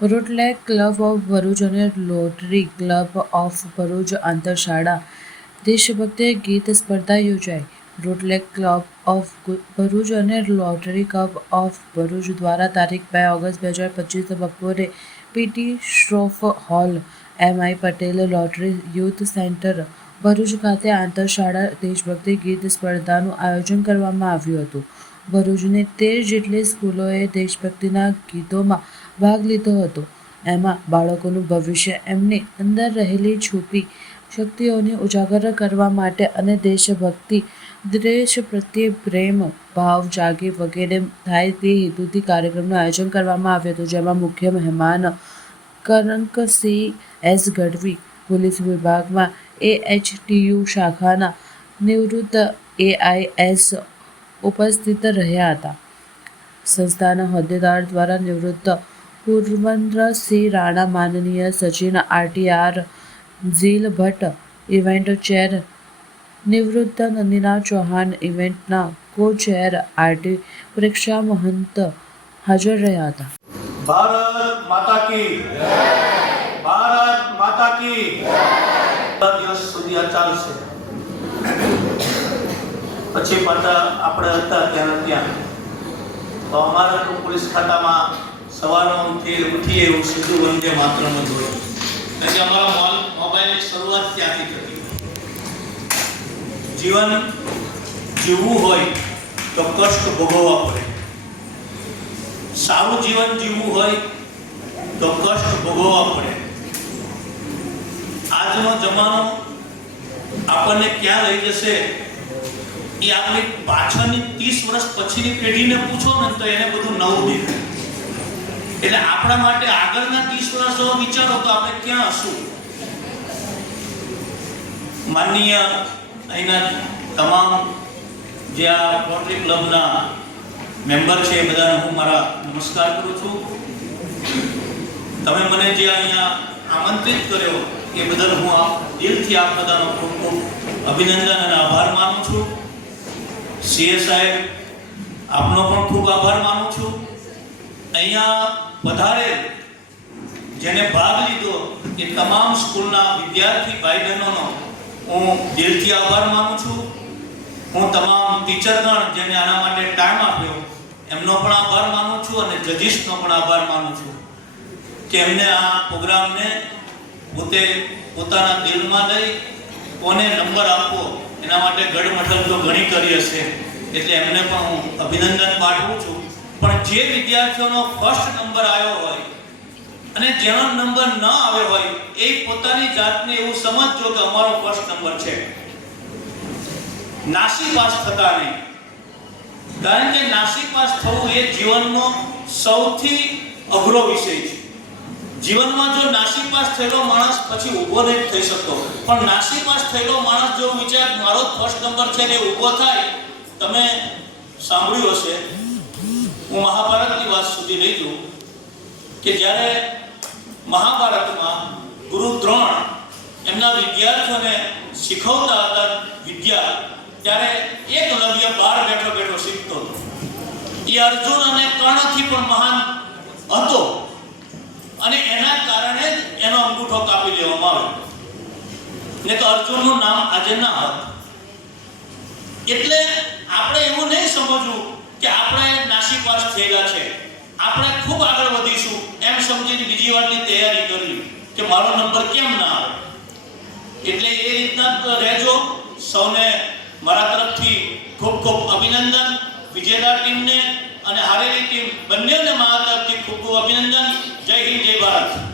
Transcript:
રૂટલેક club of Bharuch અને Rotary club of Bharuch આંતરશાળા દેશભક્તિ ગીત સ્પર્ધા યોજાઈ. રૂટલેક ક્લબ ઓફ ભરૂચ અને લોટરી ક્લબ ઓફ ભરૂચ દ્વારા તારીખ બે ઓગસ્ટ બે હજાર પચીસ બપોરે P T Shroff hall, M I Patel rotary youth centre Bharuch ખાતે આંતરશાળા દેશભક્તિ ગીત સ્પર્ધાનું આયોજન કરવામાં આવ્યું હતું. ભરૂચની તેર જેટલી સ્કૂલોએ દેશભક્તિના ગીતોમાં ભાગ લીધો હતો. એમાં બાળકોનું ભવિષ્ય એમની અંદર રહેલી છુપી શક્તિઓને ઉજાગર કરવા માટે અને દેશભક્તિ દેશ પ્રત્યે પ્રેમ, ભાવ જાગે વગેરે થાય તે હેતુથી કાર્યક્રમનું આયોજન કરવામાં આવ્યું હતું, જેમાં મુખ્ય મહેમાન કરંકસિંહ એસ. ગઢવી, પોલીસ વિભાગમાં એએચટીયુ શાખાના નિવૃત્ત એઆઈએસ ઉપસ્થિત રહ્યા હતા. સંસ્થાના હોદ્દેદાર દ્વારા નિવૃત્ત પૂર્વન્દ્રસિંહ રાણા માનનીય Sachin RTR, Zeel Bhatt event chair, નિવૃત્ત નંદિના ચૌહાણ ઇવેન્ટના કો ચેર આરટી પરીક્ષા મહંત હાજર રહ્યા હતા. ભારત માતા કી ભારત માતા કી દિવસ સુધી આ ચાલશે પછી પાછા આપણે હતા ત્યાં ત્યાં. તો અમારે પોલીસ ખાતામાં સવારનો ઉઠી ઉઠીએ એવું સીધું વંદે માત્રમ જ કારણ કે અમારા મોબાઈલની શરૂઆત ત્યાંથી થતી. જીવન જીવવું હોય તો કષ્ટ ભોગવવા પડે. સારું જીવન જીવવું હોય તો કષ્ટ ભોગવવા પડે. આજનો જમાનો આપણને ક્યાં લઈ જશે? એ આપણી પાછળની ત્રીસ વર્ષ પછીની પેઢીને પૂછો ને તો એને બધું નવું દેખાય. એટલે આપણા માટે આગળના ત્રીસ વર્ષ જો વિચારો તો આપણે ક્યાં હશું? માનનીય અહીંના તમામ જે આ રોટરી ક્લબના મેમ્બર છે એ બધાને હું મારા નમસ્કાર કરું છું. તમે મને જે અહીંયા આમંત્રિત કર્યો એ બદલ હું આ દિલથી આપ બધાનો ખૂબ ખૂબ અભિનંદન અને આભાર માનું છું. સીએ સાહેબ, આપનો પણ ખૂબ આભાર માનું છું. અહીંયા પધારે જેને ભાગ લીધો એ તમામ સ્કૂલના વિદ્યાર્થી ભાઈ બહેનોનો હું દિલથી આભાર માનું છું. હું તમામ ટીચરગણ જેને આના માટે ટાઈમ આપ્યો, એમનો પણ આભાર માનું છું અને જજીસનો પણ આભાર માનું છું કે એમને આ પ્રોગ્રામને પોતે પોતાના દિલમાં લઈ કોને નંબર આપવો એના માટે ગઢમથલ તો ઘણી કરી હશે. એટલે એમને પણ હું અભિનંદન પાઠવું છું. પણ જે વિદ્યાર્થીઓનો ફર્સ્ટ નંબર આવ્યો હોય અને જેનો નંબર ન આવ્યો હોય, એ પોતાની જાતને એવું સમજજો કે અમારો ફર્સ્ટ નંબર છે. નાસી પાસ થતા નહીં કારણ કે નાસી પાસ થવું એ જીવનનો સૌથી અઘરો વિષય છે. જીવનમાં જો નાસી પાસ થયેલો માણસ પછી ઊભો નહીં થઈ શકતો. પણ નાસી પાસ થયેલો માણસ જો વિચાર મારો ફર્સ્ટ નંબર છે ને ઊભો થાય, તમે સાંભળ્યું હશે હું મહાભારતની વાત સુધી લઈ જઉં કે જ્યારે મહાભારતમાં ગુરુ દ્રોણ એમના વિદ્યાર્થીઓને શીખવતા હતા વિદ્યા, ત્યારે એક લવ્ય બહાર બેઠો બેઠો શીખતો હતો. એ અર્જુન અને કર્ણથી પણ મહાન હતો અને એના કારણે જ એનો અંગૂઠો કાપી લેવામાં આવ્યો. ને તો અર્જુનનું નામ આજે ના હતું એટલે આપણે એવું નહીં સમજવું કે આપણે નાસિક પાસ થયેલા છે. આપણે ખૂબ આગળ વધીશું. એમ સમજીને બીજી વારની તૈયારી કરવી કે મારો નંબર કેમ ના આવે. એટલે એ રીતના રહેજો. સૌને મારા તરફથી ખૂબ ખૂબ અભિનંદન. વિજેતા ટીમને અને હારેલી ટીમ બંનેને મારા તરફથી ખૂબ ખૂબ અભિનંદન. જય હિન્દ, જય ભારત.